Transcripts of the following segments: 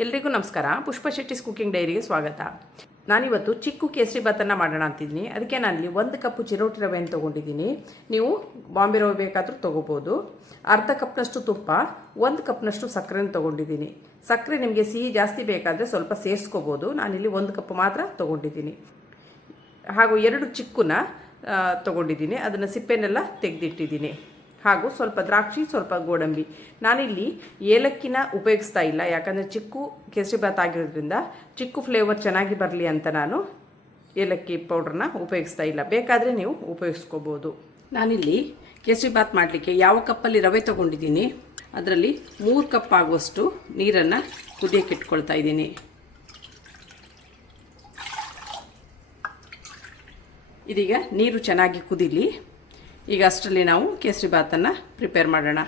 ಎಲ್ರಿಗೂ ನಮಸ್ಕಾರ. ಪುಷ್ಪ ಶೆಟ್ಟಿಸ್ ಕುಕಿಂಗ್ ಡೈರಿಗೆ ಸ್ವಾಗತ. ನಾನಿವತ್ತು ಚಿಕ್ಕು ಕೇಸರಿ ಭಾತನ್ನು ಮಾಡೋಣ ಅಂತಿದ್ದೀನಿ. ಅದಕ್ಕೆ ನಾನಿಲ್ಲಿ 1 ಕಪ್ಪು ಚಿರೋಟಿ ರವೆಯನ್ನು ತೊಗೊಂಡಿದ್ದೀನಿ. ನೀವು ಬಾಂಬೆ ರವೆ ಬೇಕಾದರೂ ತೊಗೋಬೋದು. ಅರ್ಧ ಕಪ್ನಷ್ಟು ತುಪ್ಪ, 1 ಕಪ್ನಷ್ಟು ಸಕ್ಕರೆನ ತೊಗೊಂಡಿದ್ದೀನಿ. ಸಕ್ಕರೆ ನಿಮಗೆ ಸಿಹಿ ಜಾಸ್ತಿ ಬೇಕಾದರೆ ಸ್ವಲ್ಪ ಸೇರಿಸ್ಕೋಬೋದು. ನಾನಿಲ್ಲಿ 1 ಕಪ್ ಮಾತ್ರ ತೊಗೊಂಡಿದ್ದೀನಿ. ಹಾಗೂ 2 ಚಿಕ್ಕುನ ತೊಗೊಂಡಿದ್ದೀನಿ. ಅದನ್ನು ಸಿಪ್ಪೆನೆಲ್ಲ ತೆಗೆದಿಟ್ಟಿದ್ದೀನಿ. ಹಾಗೂ ಸ್ವಲ್ಪ ದ್ರಾಕ್ಷಿ, ಸ್ವಲ್ಪ ಗೋಡಂಬಿ. ನಾನಿಲ್ಲಿ ಏಲಕ್ಕಿನ ಉಪಯೋಗಿಸ್ತಾ ಇಲ್ಲ, ಯಾಕಂದರೆ ಚಿಕ್ಕು ಕೇಸರಿ ಭಾತ್ ಆಗಿರೋದ್ರಿಂದ ಚಿಕ್ಕು ಫ್ಲೇವರ್ ಚೆನ್ನಾಗಿ ಬರಲಿ ಅಂತ ನಾನು ಏಲಕ್ಕಿ ಪೌಡ್ರನ್ನ ಉಪಯೋಗಿಸ್ತಾ ಇಲ್ಲ. ಬೇಕಾದರೆ ನೀವು ಉಪಯೋಗಿಸ್ಕೋಬೋದು. ನಾನಿಲ್ಲಿ ಕೇಸರಿ ಭಾತ್ ಮಾಡಲಿಕ್ಕೆ ಯಾವ ಕಪ್ಪಲ್ಲಿ ರವೆ ತೊಗೊಂಡಿದ್ದೀನಿ ಅದರಲ್ಲಿ 3 ಕಪ್ ಆಗುವಷ್ಟು ನೀರನ್ನು ಕುದಿಯೋಕ್ಕೆ ಇಟ್ಕೊಳ್ತಾ ಇದ್ದೀನಿ. ಇದೀಗ ನೀರು ಚೆನ್ನಾಗಿ ಕುದೀಲಿ. ಈಗ ಅಷ್ಟರಲ್ಲಿ ನಾವು ಕೇಸರಿ ಭಾತನ್ನು ಪ್ರಿಪೇರ್ ಮಾಡೋಣ.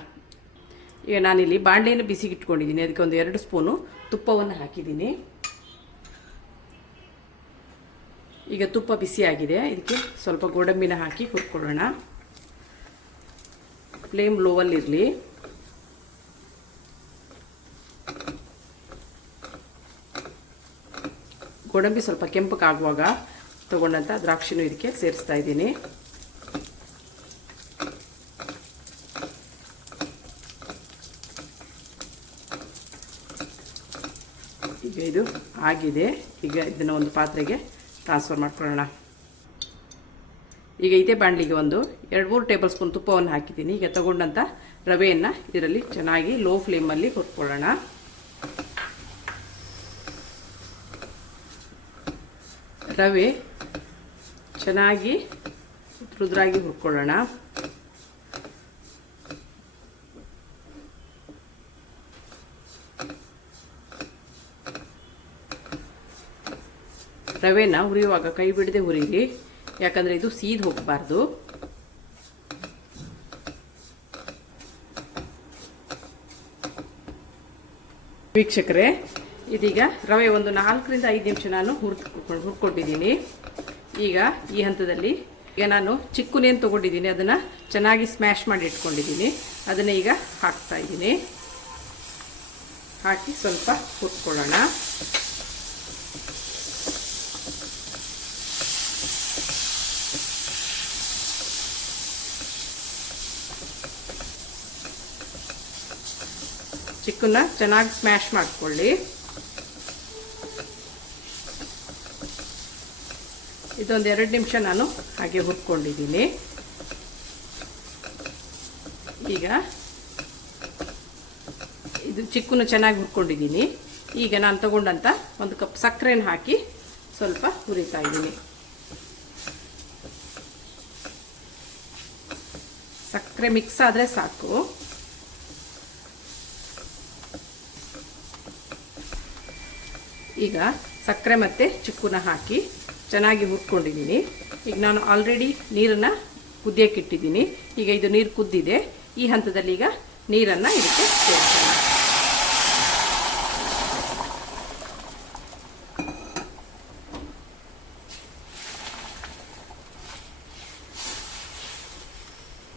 ಈಗ ನಾನಿಲ್ಲಿ ಬಾಣಲೆಯನ್ನು ಬಿಸಿಗೆ ಇಟ್ಕೊಂಡಿದ್ದೀನಿ. ಅದಕ್ಕೆ ಒಂದು 2 ಸ್ಪೂನು ತುಪ್ಪವನ್ನು ಹಾಕಿದ್ದೀನಿ. ಈಗ ತುಪ್ಪ ಬಿಸಿಯಾಗಿದೆ. ಇದಕ್ಕೆ ಸ್ವಲ್ಪ ಗೋಡಂಬಿನ ಹಾಕಿ ಹುರ್ಕೊಳ್ಳೋಣ. ಫ್ಲೇಮ್ ಲೋವಲ್ಲಿರಲಿ. ಗೋಡಂಬಿ ಸ್ವಲ್ಪ ಕೆಂಪಕ್ಕಾಗುವಾಗ ತಗೊಂಡಂಥ ದ್ರಾಕ್ಷಿನೂ ಇದಕ್ಕೆ ಸೇರಿಸ್ತಾ ಇದ್ದೀನಿ. ಈಗ ಇದು ಆಗಿದೆ. ಈಗ ಇದನ್ನು ಒಂದು ಪಾತ್ರೆಗೆ ಟ್ರಾನ್ಸ್ಫರ್ ಮಾಡ್ಕೊಳ್ಳೋಣ. ಈಗ ಇದೇ ಬಾಣಲಿಗೆ ಒಂದು 2-3 ಟೇಬಲ್ ಸ್ಪೂನ್ ತುಪ್ಪವನ್ನು ಹಾಕಿದ್ದೀನಿ. ಈಗ ತಗೊಂಡಂಥ ರವೆಯನ್ನು ಇದರಲ್ಲಿ ಚೆನ್ನಾಗಿ ಲೋ ಫ್ಲೇಮಲ್ಲಿ ಹುರ್ಕೊಳ್ಳೋಣ. ರವೆ ಚೆನ್ನಾಗಿ ಉದ್ರಾಗಿ ಹುರ್ಕೊಳ್ಳೋಣ. ರವೆನ ಹುರಿಯುವಾಗ ಕೈ ಬಿಡದೆ ಹುರಿರಿ, ಯಾಕಂದರೆ ಇದು ಸೀದ್ ಹೋಗಬಾರ್ದು. ವೀಕ್ಷಕರೇ, ಇದೀಗ ರವೆ ಒಂದು 4ರಿಂದ 5 ನಿಮಿಷ ನಾನು ಹುರ್ಕೊಂಡಿದ್ದೀನಿ. ಈಗ ಈ ಹಂತದಲ್ಲಿ ಈಗ ನಾನು ಚಿಕ್ಕುನೇನು ತೊಗೊಂಡಿದ್ದೀನಿ, ಅದನ್ನು ಚೆನ್ನಾಗಿ ಸ್ಮ್ಯಾಶ್ ಮಾಡಿ ಇಟ್ಕೊಂಡಿದ್ದೀನಿ. ಅದನ್ನು ಈಗ ಹಾಕ್ತಾ ಇದ್ದೀನಿ. ಹಾಕಿ ಸ್ವಲ್ಪ ಹುರ್ಕೊಳ್ಳೋಣ. ಚಿಕ್ಕನ್ನ ಚೆನ್ನಾಗಿ ಸ್ಮ್ಯಾಶ್ ಮಾಡಿಕೊಳ್ಳಿ. ಇದೊಂದು 2 ನಿಮಿಷ ನಾನು ಹಾಗೆ ಹುರ್ಕೊಂಡಿದ್ದೀನಿ. ಈಗ ಇದು ಚಿಕ್ಕನ್ನು ಚೆನ್ನಾಗಿ ಹುರ್ಕೊಂಡಿದ್ದೀನಿ. ಈಗ ನಾನು ತಗೊಂಡಂಥ 1 ಕಪ್ ಸಕ್ಕರೆನ ಹಾಕಿ ಸ್ವಲ್ಪ ಹುರಿತಾ ಇದ್ದೀನಿ. ಸಕ್ಕರೆ ಮಿಕ್ಸ್ ಆದರೆ ಸಾಕು. ಈಗ ಸಕ್ಕರೆ ಮತ್ತು ಚಿಕ್ಕುನ ಹಾಕಿ ಚೆನ್ನಾಗಿ ಹುರ್ಕೊಂಡಿದ್ದೀನಿ. ಈಗ ನಾನು ಆಲ್ರೆಡಿ ನೀರನ್ನು ಕುದಿಯೋಕೆ ಇಟ್ಟಿದ್ದೀನಿ. ಈಗ ಇದು ನೀರು ಕುದ್ದಿದೆ. ಈ ಹಂತದಲ್ಲಿ ಈಗ ನೀರನ್ನು ಇದಕ್ಕೆ ಸೇರಿಸೋಣ.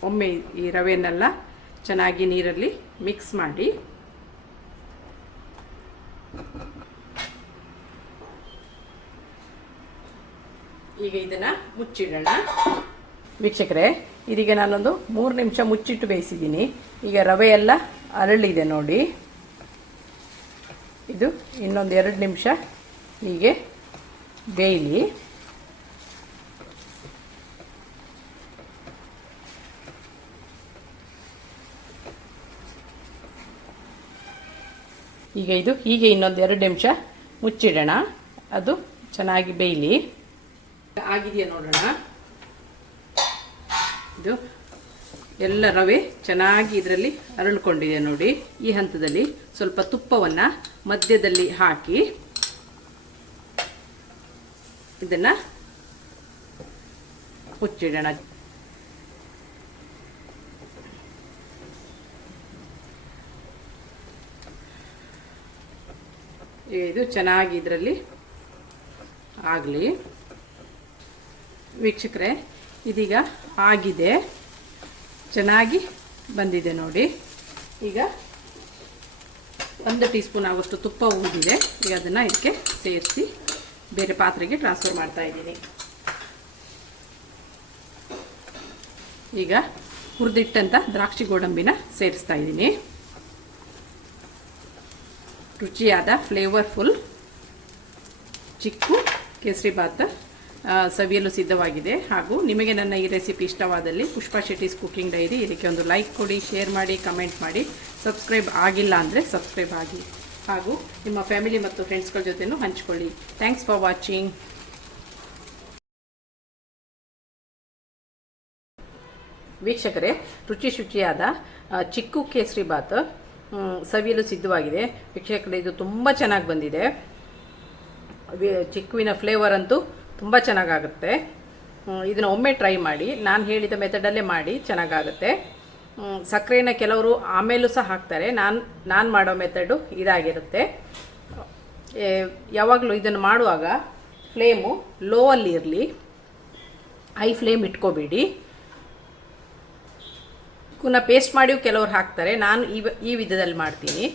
ಒಮ್ಮೆ ಈ ರವೆಯನ್ನೆಲ್ಲ ಚೆನ್ನಾಗಿ ನೀರಲ್ಲಿ ಮಿಕ್ಸ್ ಮಾಡಿ ಈಗ ಇದನ್ನು ಮುಚ್ಚಿಡೋಣ. ವೀಕ್ಷಕರೇ, ಇದೀಗ ನಾನೊಂದು 3 ನಿಮಿಷ ಮುಚ್ಚಿಟ್ಟು ಬೇಯಿಸಿದ್ದೀನಿ. ಈಗ ರವೆ ಎಲ್ಲ ಅರಳಿದೆ ನೋಡಿ. ಇದು ಇನ್ನೊಂದು 2 ನಿಮಿಷ ಹೀಗೆ ಬೇಯಲಿ. ಈಗ ಇದು ಹೀಗೆ ಇನ್ನೊಂದು 2 ನಿಮಿಷ ಮುಚ್ಚಿಡೋಣ. ಅದು ಚೆನ್ನಾಗಿ ಬೇಯಲಿ. ಆಗಿದೆಯಾ ನೋಡೋಣ. ಇದು ಎಲ್ಲ ರವೆ ಚೆನ್ನಾಗಿ ಇದರಲ್ಲಿ ಅರಳಿಕೊಂಡಿದೆ ನೋಡಿ. ಈ ಹಂತದಲ್ಲಿ ಸ್ವಲ್ಪ ತುಪ್ಪವನ್ನು ಮಧ್ಯದಲ್ಲಿ ಹಾಕಿ ಇದನ್ನು ಮುಚ್ಚಿಡೋಣ. ಇದು ಚೆನ್ನಾಗಿ ಇದರಲ್ಲಿ ಆಗಲಿ. ವೀಕ್ಷಕರೇ, ಇದೀಗ ಆಗಿದೆ, ಚೆನ್ನಾಗಿ ಬಂದಿದೆ ನೋಡಿ. ಈಗ 1 ಟೀ ಸ್ಪೂನ್ ಆಗುವಷ್ಟು ತುಪ್ಪ ಉಳಿದಿದೆ. ಈಗ ಅದನ್ನು ಇದಕ್ಕೆ ಸೇರಿಸಿ ಬೇರೆ ಪಾತ್ರೆಗೆ ಟ್ರಾನ್ಸ್ಫರ್ ಮಾಡ್ತಾ ಇದ್ದೀನಿ. ಈಗ ಹುರಿದಿಟ್ಟಂಥ ದ್ರಾಕ್ಷಿ ಗೋಡಂಬಿನ ಸೇರಿಸ್ತಾ ಇದ್ದೀನಿ. ರುಚಿಯಾದ ಫ್ಲೇವರ್ಫುಲ್ ಚಿಕ್ಕು ಕೇಸರಿಬಾತ್ ಸವಿಯಲು ಸಿದ್ಧವಾಗಿದೆ. ಹಾಗೂ ನಿಮಗೆ ನನ್ನ ಈ ರೆಸಿಪಿ ಇಷ್ಟವಾದಲ್ಲಿ ಪುಷ್ಪಾ ಶೆಟ್ಟೀಸ್ ಕುಕಿಂಗ್ ಡೈರಿ ಇದಕ್ಕೆ ಒಂದು ಲೈಕ್ ಕೊಡಿ, ಶೇರ್ ಮಾಡಿ, ಕಮೆಂಟ್ ಮಾಡಿ. ಸಬ್ಸ್ಕ್ರೈಬ್ ಆಗಿಲ್ಲ ಅಂದರೆ ಸಬ್ಸ್ಕ್ರೈಬ್ ಆಗಿ, ಹಾಗೂ ನಿಮ್ಮ ಫ್ಯಾಮಿಲಿ ಮತ್ತು ಫ್ರೆಂಡ್ಸ್ಗಳ ಜೊತೆನೂ ಹಂಚ್ಕೊಳ್ಳಿ. Thanks for watching. ವೀಕ್ಷಕರೇ, ಶುಚಿಯಾದ ಚಿಕ್ಕು ಕೇಸರಿಬಾತ್ ಸವಿಯಲು ಸಿದ್ಧವಾಗಿದೆ. ವೀಕ್ಷಕರೇ, ಇದು ತುಂಬ ಚೆನ್ನಾಗಿ ಬಂದಿದೆ. ಚಿಕ್ಕುವಿನ ಫ್ಲೇವರ್ ಅಂತೂ ತುಂಬ ಚೆನ್ನಾಗಾಗುತ್ತೆ. ಇದನ್ನು ಒಮ್ಮೆ ಟ್ರೈ ಮಾಡಿ. ನಾನು ಹೇಳಿದ ಮೆಥಡಲ್ಲೇ ಮಾಡಿ, ಚೆನ್ನಾಗಾಗುತ್ತೆ. ಸಕ್ಕರೆನ ಕೆಲವರು ಆಮೇಲೂ ಸಹ ಹಾಕ್ತಾರೆ. ನಾನು ಮಾಡೋ ಮೆಥಡು ಇದಾಗಿರುತ್ತೆ. ಯಾವಾಗಲೂ ಇದನ್ನು ಮಾಡುವಾಗ ಫ್ಲೇಮು ಲೋವಲ್ಲಿ ಇರಲಿ, ಹೈ ಫ್ಲೇಮ್ ಇಟ್ಕೋಬೇಡಿ. ಪೇಸ್ಟ್ ಮಾಡಿಯೂ ಕೆಲವರು ಹಾಕ್ತಾರೆ. ನಾನು ಈ ವಿಧದಲ್ಲಿ ಮಾಡ್ತೀನಿ.